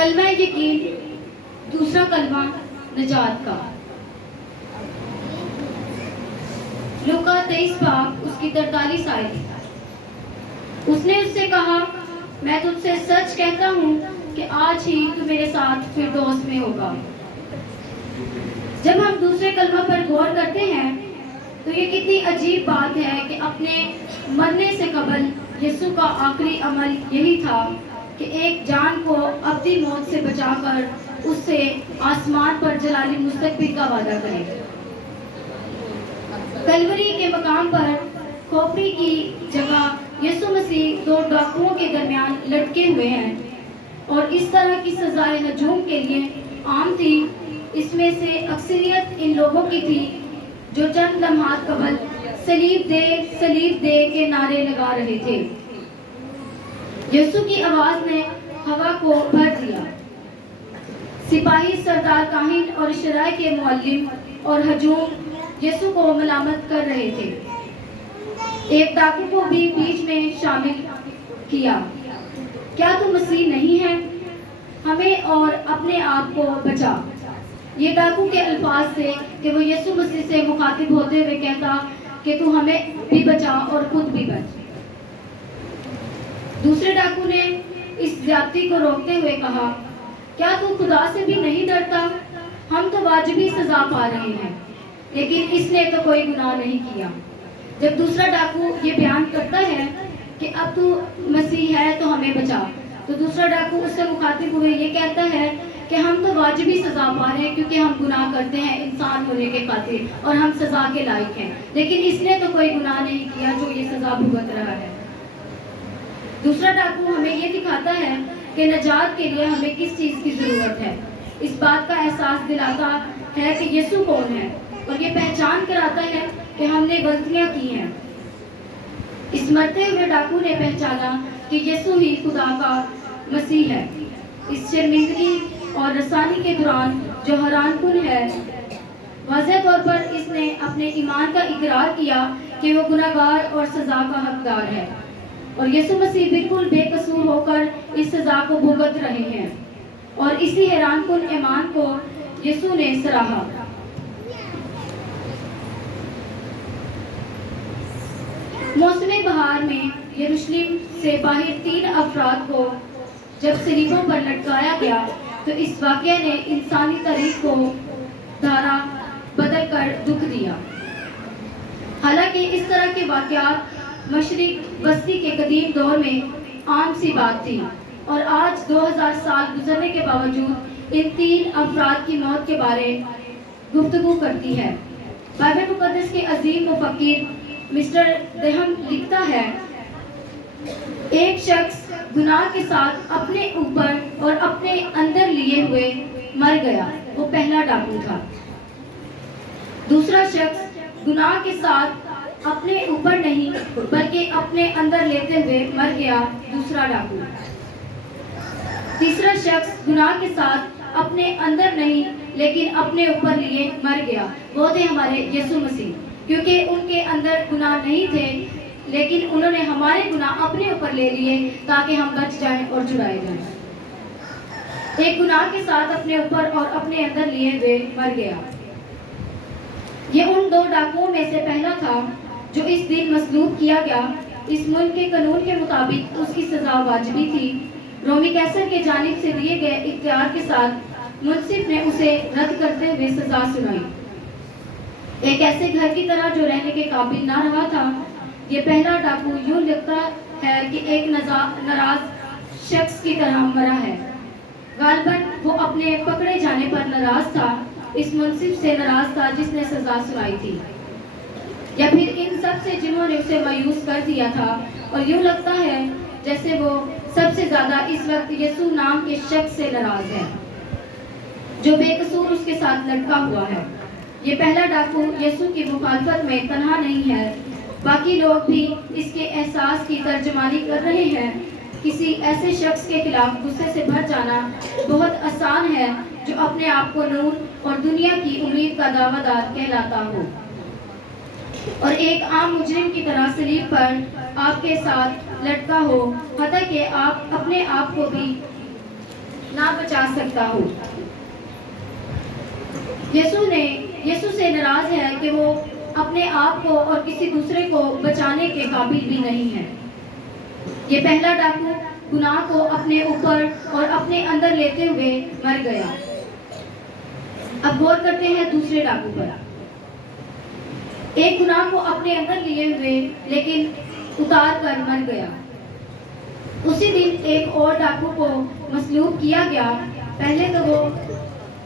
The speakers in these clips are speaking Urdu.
کلمہ یقین، دوسرا کلمہ نجات کا۔ لوکا 23 باب اس کی 43 آیت۔ اس نے اس سے کہا، میں تم سے سچ کہتا ہوں کہ آج ہی تو میرے ساتھ فردوس میں ہوگا۔ جب ہم دوسرے کلمہ پر غور کرتے ہیں تو یہ کتنی عجیب بات ہے کہ اپنے مرنے سے قبل یسوع کا آخری عمل یہی تھا کہ ایک جان کو ابدی موت سے بچا کر اس سے آسمان پر جلالی مستقبل کا وعدہ کرے۔ کلوری کے مقام پر کھوپڑی کی جگہ یسوع مسیح دو ڈاکوؤں کے درمیان لٹکے ہوئے ہیں، اور اس طرح کی سزائے ہجوم کے لیے عام تھی۔ اس میں سے اکثریت ان لوگوں کی تھی جو چند لمحات قبل صلیب دے کے نعرے لگا رہے تھے۔ یسوع کی آواز نے ہوا کو بھر دیا۔ سپاہی، سردار کاہن اور شرائع کے معلم اور ہجوم یسوع کو ملامت کر رہے تھے۔ ایک ڈاکو کو بھی بیچ میں شامل کیا۔ کیا تو مسیح نہیں ہے؟ ہمیں اور اپنے آپ کو بچا۔ یہ ڈاکو کے الفاظ تھے کہ وہ یسوع مسیح سے مخاطب ہوتے ہوئے کہتا کہ تو ہمیں بھی بچا اور خود بھی بچ۔ دوسرے ڈاکو نے اس زیادتی کو روکتے ہوئے کہا، کیا تو خدا سے بھی نہیں ڈرتا؟ ہم تو واجبی سزا پا رہے ہیں، لیکن اس نے تو کوئی گناہ نہیں کیا۔ جب دوسرا ڈاکو یہ بیان کرتا ہے کہ اب تو مسیح ہے تو ہمیں بچا، تو دوسرا ڈاکو اس سے مخاطب ہوئے یہ کہتا ہے کہ ہم تو واجبی سزا پا رہے ہیں کیونکہ ہم گناہ کرتے ہیں انسان ہونے کے خاطر اور ہم سزا کے لائق ہیں، لیکن اس نے تو کوئی گناہ نہیں کیا جو یہ سزا بھگت رہا ہے۔ دوسرا ڈاکو ہمیں یہ دکھاتا ہے کہ نجات کے لیے ہمیں کس چیز کی ضرورت ہے۔ اس بات کا احساس دلاتا ہے کہ یسوع کون ہے، اور یہ پہچان کراتا ہے کہ ہم نے غلطیاں کی ہیں۔ اس مرتے ہوئے ڈاکو نے پہچانا کہ یسوع ہی خدا کا مسیح ہے۔ اس شرمندگی اور رسانی کے دوران جو حیران کن ہے، واضح طور پر اس نے اپنے ایمان کا اقرار کیا کہ وہ گناہگار اور سزا کا حقدار ہے، اور یسوع مسیح بالکل بے قصور ہو کر اس سزا کو بھگت رہے ہیں، اور اسی حیران کن ایمان کو یسوع نے سراہا۔ موسم بہار میں یروشلم سے باہر 3 افراد کو جب صلیبوں پر لٹکایا گیا تو اس واقعے نے انسانی تاریخ کو دھارا بدل کر دکھ دیا۔ حالانکہ اس طرح کے واقعات مشرق وسطی کے قدیم دور میں عام سی بات تھی، اور آج 2000 سال گزرنے کے باوجود ان 3 افراد کی موت کے بارے گفتگو کرتی ہے۔ بائبل مقدس کے عظیم مفکر مسٹر دہم لکھتا ہے، ایک شخص گناہ کے ساتھ اپنے اوپر اور اپنے اندر لیے ہوئے مر گیا، وہ پہلا ڈاکو تھا۔ دوسرا شخص گناہ کے ساتھ اپنے اوپر نہیں بلکہ اپنے اندر لیتے ہوئے مر گیا، دوسرا ڈاکو۔ تیسرا شخص گناہ کے ساتھ اپنے اندر نہیں لیکن اپنے اوپر لیے مر گیا، وہ تھے ہمارے یسوع مسیح، کیونکہ ان کے اندر گناہ نہیں تھے لیکن انہوں نے ہمارے گناہ اپنے اوپر لے لیے تاکہ ہم بچ جائیں اور چھڑائے جائیں۔ ایک گناہ کے ساتھ اپنے اوپر اور اپنے اندر لیے ہوئے مر گیا۔ یہ ان 2 ڈاکوؤں میں سے پہلا تھا جو اس دن مصلوب کیا گیا۔ اس ملک کے قانون کے مطابق اس کی سزا واجبی تھی۔ رومی قیصر کے جانب سے دیے گئے اختیار کے ساتھ منصف نے اسے رد کرتے ہوئے سزا سنائی۔ ایک ایسے گھر کی طرح جو رہنے کے قابل نہ رہا تھا۔ یہ پہلا ڈاکو یوں لگتا ہے کہ ایک ناراض شخص کی طرح مرا ہے۔ غالباً وہ اپنے پکڑے جانے پر ناراض تھا، اس منصف سے ناراض تھا جس نے سزا سنائی تھی، یا پھر ان سب سے جنہوں نے اسے مایوس کر دیا تھا، اور یوں لگتا ہے جیسے وہ سب سے زیادہ اس وقت یسوع نام کے شخص سے ناراض ہے جو بے قصور اس کے ساتھ لٹکا ہوا ہے۔ یہ پہلا ڈاکو یسوع کی مخالفت میں تنہا نہیں ہے، باقی لوگ بھی اس کے احساس کی ترجمانی کر رہے ہیں۔ کسی ایسے شخص کے خلاف غصے سے بھر جانا بہت آسان ہے جو اپنے آپ کو نور اور دنیا کی امید کا دعویٰ دار کہلاتا ہو، اور ایک عام مجرم کی طرح صلیب پر آپ کے ساتھ لٹکا ہو، حتیٰ کہ آپ اپنے آپ کو بھی نہ بچا سکتا ہو۔ یسوع سے ناراض ہے کہ وہ اپنے آپ کو اور کسی دوسرے کو بچانے کے قابل بھی نہیں ہے۔ یہ پہلا ڈاکو گناہ کو اپنے اوپر اور اپنے اندر لیتے ہوئے مر گیا۔ اب غور کرتے ہیں دوسرے ڈاکو پر۔ ایک گناہ کو اپنے اندر لیے ہوئے لیکن اتار کر مر گیا۔ اسی دن ایک اور ڈاکو کو مصلوب کیا گیا۔ پہلے تو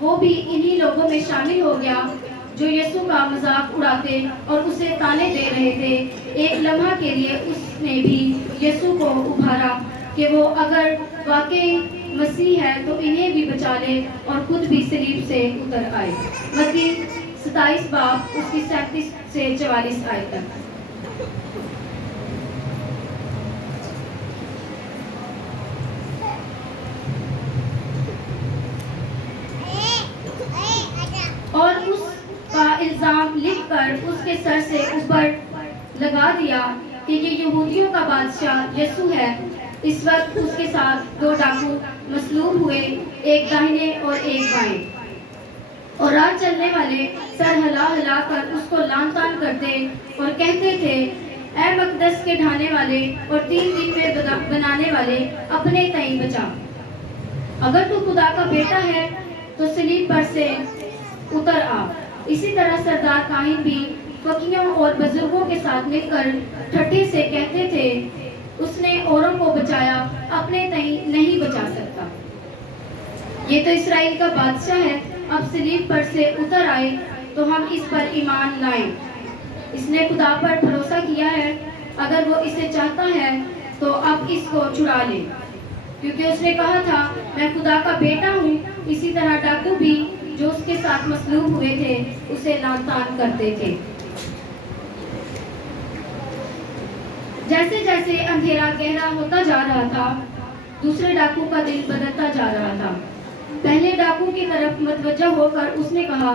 وہ بھی انہی لوگوں میں شامل ہو گیا جو یسوع کا مذاق اڑاتے اور اسے تانے دے رہے تھے۔ ایک لمحہ کے لیے اس نے بھی یسوع کو ابھارا کہ وہ اگر واقعی مسیح ہے تو انہیں بھی بچا لے اور خود بھی صلیب سے اتر آئے۔ متی 27 باب اس کی 37 سے 44 آیت تک۔ اور اس کا الزام لکھ کر اس کے سر سے اوپر لگا دیا کہ یہ یہودیوں کا بادشاہ یسوع ہے۔ اس وقت اس کے ساتھ 2 ڈاکو مصلوب ہوئے، ایک داہنے اور ایک بائیں، اور راہ چلنے والے سر ہلا ہلا کر اس کو لعن طعن کرتے اور کہتے تھے، اے مقدس کے ڈھانے والے اور 3 دن میں بنانے والے، اپنے تئیں بچا۔ اگر تو خدا کا بیٹا ہے تو صلیب پر سے اتر آ۔ اسی طرح سردار کاہن بھی فقیہوں اور بزرگوں کے ساتھ مل کر ٹھٹھے سے کہتے تھے، اس نے اوروں کو بچایا، اپنے تئیں نہیں بچا سکتا۔ یہ تو اسرائیل کا بادشاہ ہے، اب صلیب پر سے اتر آئے تو ہم اس پر ایمان لائیں۔ اس نے خدا پر بھروسہ کیا ہے، اگر وہ اسے چاہتا ہے تو اب اس کو چھڑا لے، کیونکہ اس نے کہا تھا میں خدا کا بیٹا ہوں۔ اسی طرح ڈاکو بھی جو اس کے ساتھ مصلوب ہوئے تھے اسے لعن طعن کرتے تھے۔ جیسے جیسے اندھیرا گہرا ہوتا جا رہا تھا، دوسرے ڈاکو کا دل بدلتا جا رہا تھا۔ پہلے ڈاکو کی طرف متوجہ ہو کر اس نے کہا،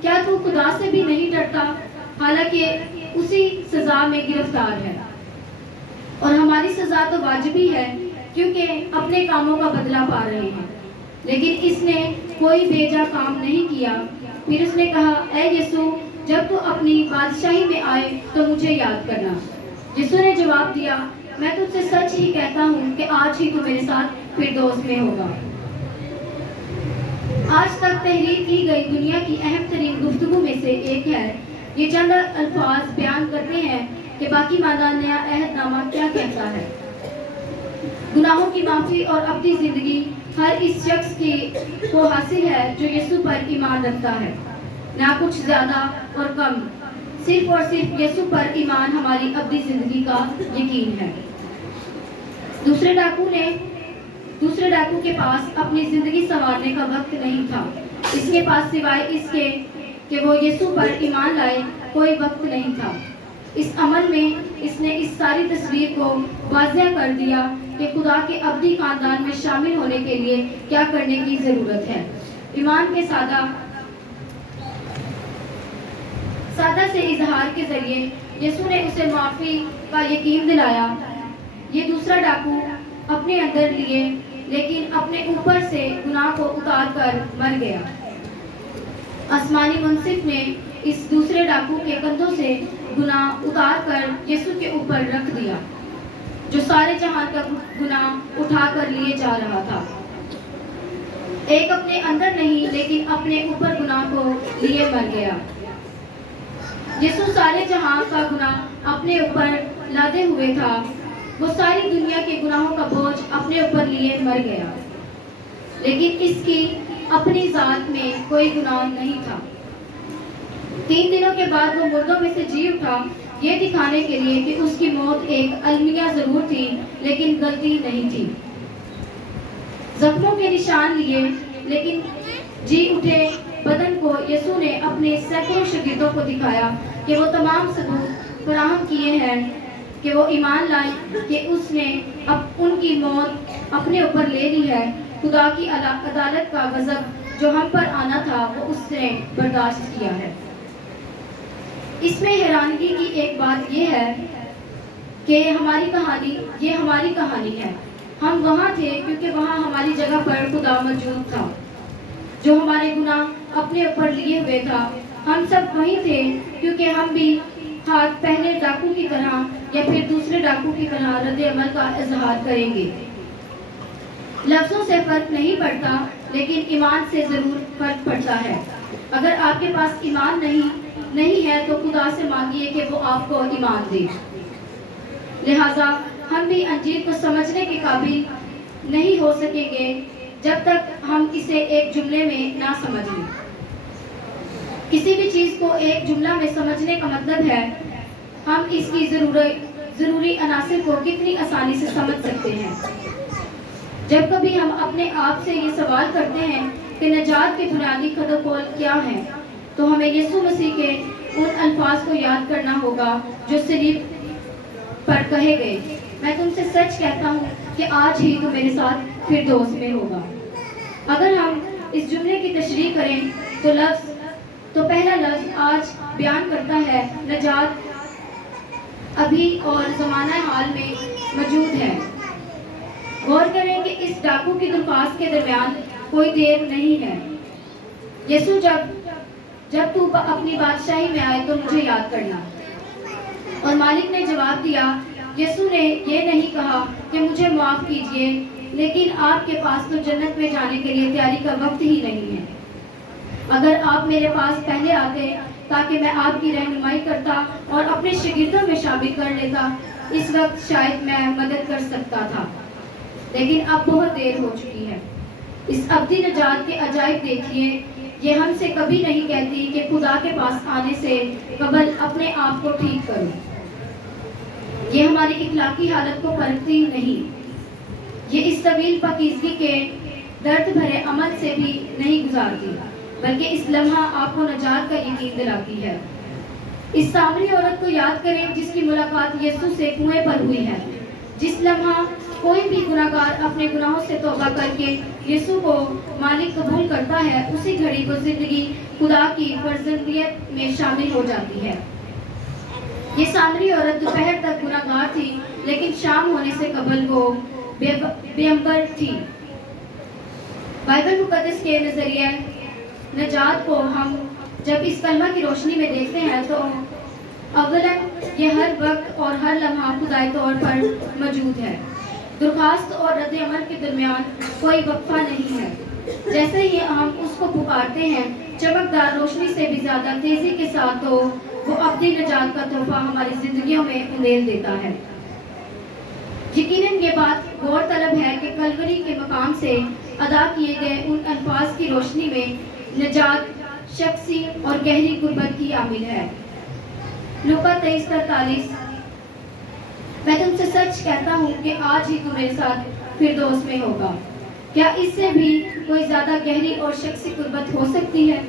کیا تو خدا سے بھی نہیں ڈرتا، حالانکہ اسی سزا میں گرفتار ہے؟ اور ہماری سزا تو واجبی ہے کیونکہ اپنے کاموں کا بدلہ پا رہے ہیں، لیکن اس نے کوئی بیجا کام نہیں کیا۔ پھر اس نے کہا، اے یسوع، جب تو اپنی بادشاہی میں آئے تو مجھے یاد کرنا۔ یسوع نے جواب دیا، میں تجھ سے سچ ہی کہتا ہوں کہ آج ہی تو میرے ساتھ فردوس میں ہوگا۔ آج تک تحریر کی گئی دنیا کی اہم ترین گفتگو میں سے ایک ہے۔ یہ چند الفاظ بیان کرتے ہیں کہ باقی ماندہ نیا عہد نامہ کیا کہتا ہے۔ گناہوں کی معافی اور ابدی زندگی ہر اس شخص کو حاصل ہے جو یسوع پر ایمان رکھتا ہے، نہ کچھ زیادہ اور کم۔ صرف اور صرف یسوع پر ایمان ہماری ابدی زندگی کا یقین ہے۔ دوسرے ڈاکو کے پاس اپنی زندگی سنوارنے کا وقت نہیں تھا۔ اس کے پاس سوائے اس کے کہ وہ یسوع پر ایمان لائے کوئی وقت نہیں تھا۔ اس عمل میں اس نے اس ساری تصویر کو واضح کر دیا کہ خدا کے ابدی خاندان میں شامل ہونے کے لیے کیا کرنے کی ضرورت ہے۔ ایمان کے سادہ سے اظہار کے ذریعے یسوع نے اسے معافی کا یقین دلایا۔ یہ دوسرا ڈاکو اپنے اندر لیے لیکن اپنے اوپر سے گناہ کو اتار کر مر گیا۔ آسمانی منصف نے اس دوسرے ڈاکو کے کندھوں سے گناہ اتار کر یسوع کے اوپر رکھ دیا، جو سارے جہان کا گناہ اٹھا کر لیے جا رہا تھا۔ ایک اپنے اندر نہیں لیکن اپنے اوپر گناہ کو لیے مر گیا۔ یسوع سارے جہان کا گناہ اپنے اوپر لادے ہوئے تھا۔ وہ ساری دنیا کے گناہوں کا بوجھ اپنے اوپر لیے مر گیا، لیکن اس کی اپنی ذات میں کوئی گناہ نہیں تھا۔ 3 دنوں کے بعد وہ مردوں میں سے جی اٹھا، یہ دکھانے کے لیے کہ اس کی موت ایک المیہ ضرور تھی لیکن غلطی نہیں تھی۔ زخموں کے نشان لیے لیکن جی اٹھے بدن کو یسوع نے اپنے سینکڑوں شاگردوں کو دکھایا کہ وہ تمام ثبوت فراہم کیے ہیں کہ وہ ایمان لائیں کہ اس نے اب ان کی موت اپنے اوپر لے لی ہے۔ خدا کی عدالت کا غضب جو ہم پر آنا تھا وہ اس نے برداشت کیا ہے۔ اس میں حیرانگی کی ایک بات یہ ہے کہ یہ ہماری کہانی ہے۔ ہم وہاں تھے کیونکہ وہاں ہماری جگہ پر خدا موجود تھا جو ہمارے گناہ اپنے اوپر لیے ہوئے تھا۔ ہم سب وہیں تھے کیونکہ ہم بھی ہاتھ پہلے ڈاکو کی طرح یا پھر دوسرے ڈاکو کی طرح رد عمل کا اظہار کریں گے۔ لفظوں سے فرق نہیں پڑتا لیکن ایمان سے ضرور فرق پڑتا ہے۔ اگر آپ کے پاس ایمان نہیں ہے تو خدا سے مانگیے کہ وہ آپ کو ایمان دے۔ لہٰذا ہم بھی انجیل کو سمجھنے کے قابل نہیں ہو سکیں گے جب تک ہم اسے ایک جملے میں نہ سمجھ لیں۔ کسی بھی چیز کو ایک جملہ میں سمجھنے کا مطلب ہے ہم اس کی ضروری عناصر کو کتنی آسانی سے سمجھ سکتے ہیں۔ جب کبھی ہم اپنے آپ سے یہ سوال کرتے ہیں کہ نجات کے بنیادی خط و قول کیا ہیں تو ہمیں یسوع مسیح کے ان الفاظ کو یاد کرنا ہوگا جو صلیب پر کہے گئے، میں تم سے سچ کہتا ہوں کہ آج ہی تو میرے ساتھ فردوس میں ہوگا۔ اگر ہم اس جملے کی تشریح کریں تو پہلا لفظ آج بیان کرتا ہے نجات ابھی اور زمانہ حال میں موجود ہے۔ غور کریں کہ اس ڈاکو کی درخواست کے درمیان کوئی دیر نہیں ہے۔ یسوع جب تو اپنی بادشاہی میں آئے تو مجھے یاد کرنا۔ اور مالک نے جواب دیا، یسوع نے یہ نہیں کہا کہ مجھے معاف کیجئے، لیکن آپ کے پاس تو جنت میں جانے کے لیے تیاری کا وقت ہی نہیں ہے۔ اگر آپ میرے پاس پہلے آتے تاکہ میں آپ کی رہنمائی کرتا اور اپنے شاگردوں میں شامل کر لیتا، اس وقت شاید میں مدد کر سکتا تھا، لیکن اب بہت دیر ہو چکی ہے۔ اس ابدی نجات کے عجائب دیکھیے، یہ ہم سے کبھی نہیں کہتی کہ خدا کے پاس آنے سے قبل اپنے آپ کو ٹھیک کرو۔ یہ ہماری اخلاقی حالت کو پرکھتی نہیں، یہ اس طویل پاکیزگی کے درد بھرے عمل سے بھی نہیں گزارتی، بلکہ اس لمحہ آپ کو نجات کا یقین دلاتی ہے۔ اس سامری عورت کو یاد کریں جس کی ملاقات یسوع سے کنویں پر ہوئی ہے۔ جس لمحہ کوئی بھی گناہگار اپنے گناہوں سے توبہ کر کے یسوع کو مالک قبول کرتا ہے، اسی گھڑی وہ زندگی خدا کی فرزندیت میں شامل ہو جاتی ہے۔ یہ سامری عورت دوپہر تک گناہگار تھی، لیکن شام ہونے سے قبل وہ بیعمر تھی۔ بائبل مقدس کے نظریہ نجات کو ہم جب اس کلمہ کی روشنی میں دیکھتے ہیں تو اولاً یہ ہر وقت اور ہر لمحہ خدائی طور پر موجود ہے۔ درخواست اور رد عمل کے درمیان کوئی وقفہ نہیں ہے۔ جیسے ہی ہم اس کو پکارتے ہیں چمکدار روشنی سے بھی زیادہ تیزی کے ساتھ تو وہ ابدی نجات کا تحفہ ہماری زندگیوں میں اندھیل دیتا ہے۔ یقیناً یہ بات غور طلب ہے کہ کلوری کے مقام سے ادا کیے گئے ان الفاظ کی روشنی میں نجات شخصی اور گہری قربت کی عامل ہے۔ لوکا 23:43 میں تم سے سچ کہتا ہوں کہ آج ہی تو میرے ساتھ فردوس میں ہوگا۔ کیا اس سے بھی کوئی زیادہ گہری اور شخصی قربت ہو سکتی ہے؟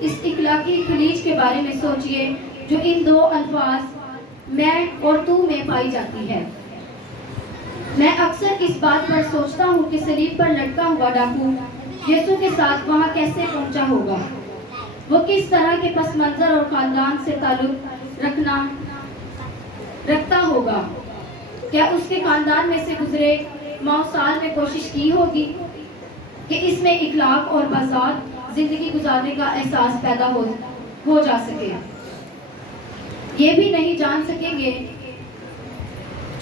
اس اخلاقی خلیج کے بارے میں سوچئے جو ان دو الفاظ میں اور تو میں پائی جاتی ہے۔ میں اکثر اس بات پر سوچتا ہوں کہ صلیب پر لٹکا ہوا ڈاکو یسوع کے ساتھ وہاں کیسے پہنچا ہوگا۔ وہ کس طرح کے پس منظر اور خاندان سے تعلق رکھتا ہوگا۔ کیا اس کے خاندان میں سے گزرے 9 سال میں کوشش کی ہوگی کہ اس میں اخلاق اور بذات زندگی گزارنے کا احساس پیدا ہو جا سکے۔ یہ بھی نہیں جان سکیں گے۔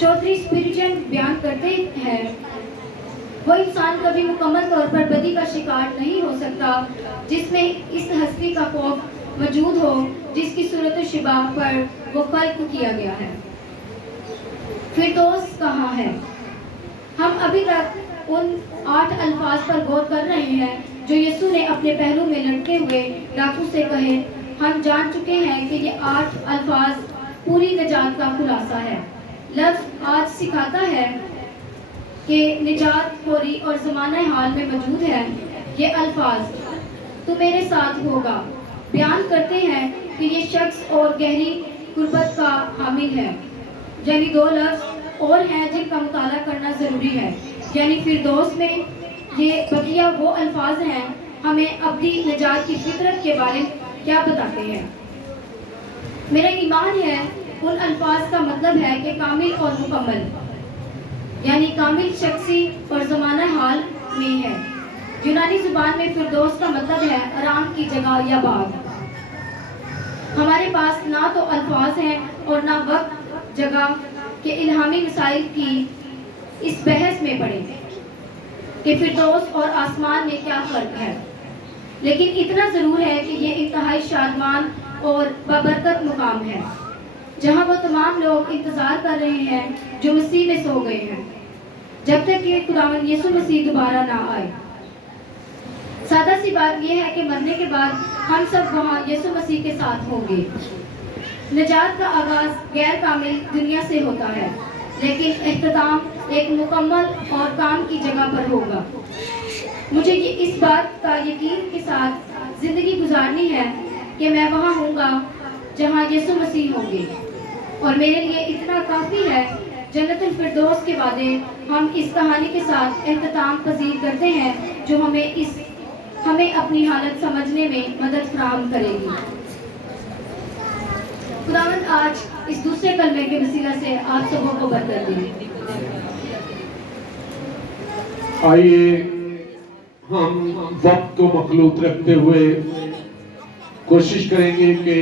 چودھری اسپریچن بیان کرتے ہیں وہ انسان کبھی مکمل طور پر بدی کا شکار نہیں ہو سکتا جس میں اس ہستی کا خوف موجود ہو جس کی صورت و شبہ پر وہ خلق کیا گیا ہے۔ فردوس کہاں ہے؟ ہم ابھی تک ان 8 الفاظ پر غور کر رہے ہیں جو یسوع نے اپنے پہلو میں لٹکے ہوئے ڈاکو سے کہے۔ ہم جان چکے ہیں کہ یہ 8 الفاظ پوری نجات کا خلاصہ ہے۔ لفظ آج سکھاتا ہے کہ نجات فوری اور زمانہ حال میں موجود ہے۔ یہ الفاظ تو میرے ساتھ ہوگا بیان کرتے ہیں کہ یہ شخص اور گہری قربت کا حامل ہے، یعنی 2 لفظ اور ہیں جن کا مطالعہ کرنا ضروری ہے۔ یعنی فردوس میں یہ بقیہ وہ الفاظ ہیں ہمیں ابدی نجات کی فطرت کے بارے میں کیا بتاتے ہیں۔ میرا ایمان ہے ان الفاظ کا مطلب ہے کہ کامل اور مکمل۔ یعنی کامل شخصی اور زمانہ حال میں ہے۔ یونانی زبان میں فردوس کا مطلب ہے آرام کی جگہ یا باغ۔ ہمارے پاس نہ تو الفاظ ہیں اور نہ وقت جگہ کے الہامی مسائل کی اس بحث میں پڑیں کہ فردوس اور آسمان میں کیا فرق ہے، لیکن اتنا ضرور ہے کہ یہ انتہائی شادمان اور بابرکت مقام ہے، جہاں وہ تمام لوگ انتظار کر رہے ہیں جو مسیح میں سو گئے ہیں، جب تک کہ خداوند یسوع مسیح دوبارہ نہ آئے۔ سادہ سی بات یہ ہے کہ مرنے کے بعد ہم سب وہاں یسوع مسیح کے ساتھ ہوں گے۔ نجات کا آغاز غیر کامل دنیا سے ہوتا ہے، لیکن اختتام ایک مکمل اور کام کی جگہ پر ہوگا۔ مجھے اس بات کا یقین کے ساتھ زندگی گزارنی ہے کہ میں وہاں ہوں گا جہاں یسوع مسیح ہوں گے، اور میرے لیے اتنا کافی ہے۔ جنت الفردوس کے وعدے ہم اس کہانی کے ساتھ اختتام پذیر کرتے ہیں جو ہمیں اپنی حالت سمجھنے میں مدد فراہم کرے گی۔ خداوند آج اس دوسرے کلمے کے وسیلہ سے آپ سبوں کو برکت دے۔ آئیے ہم وقت کو مخلوط رکھتے ہوئے کوشش کریں گے کہ